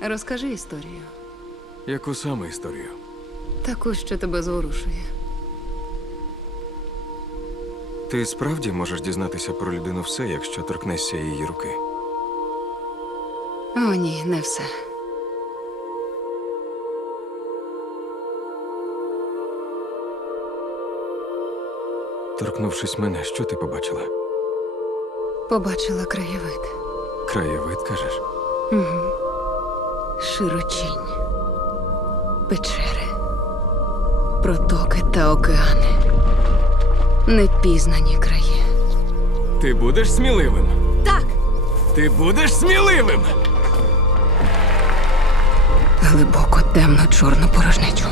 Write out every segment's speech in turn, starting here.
Розкажи історію. Яку саме історію? Таку, що тебе зворушує. Ти справді можеш дізнатися про людину все, якщо торкнешся її руки. О, ні, не все. Торкнувшись мене, що ти побачила? Побачила краєвид. Краєвид, кажеш? Широчінь, печери, протоки та океани. Непізнані краї. Ти будеш сміливим? Так! Ти будеш сміливим! Глибоко темно чорну порожнечу.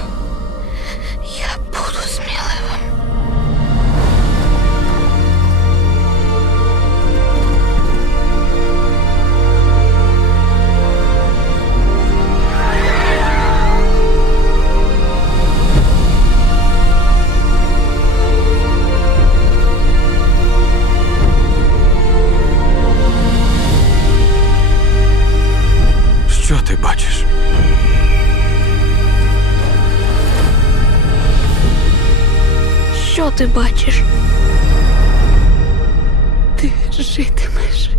Ти бачиш? Що ти бачиш? Ти житимеш.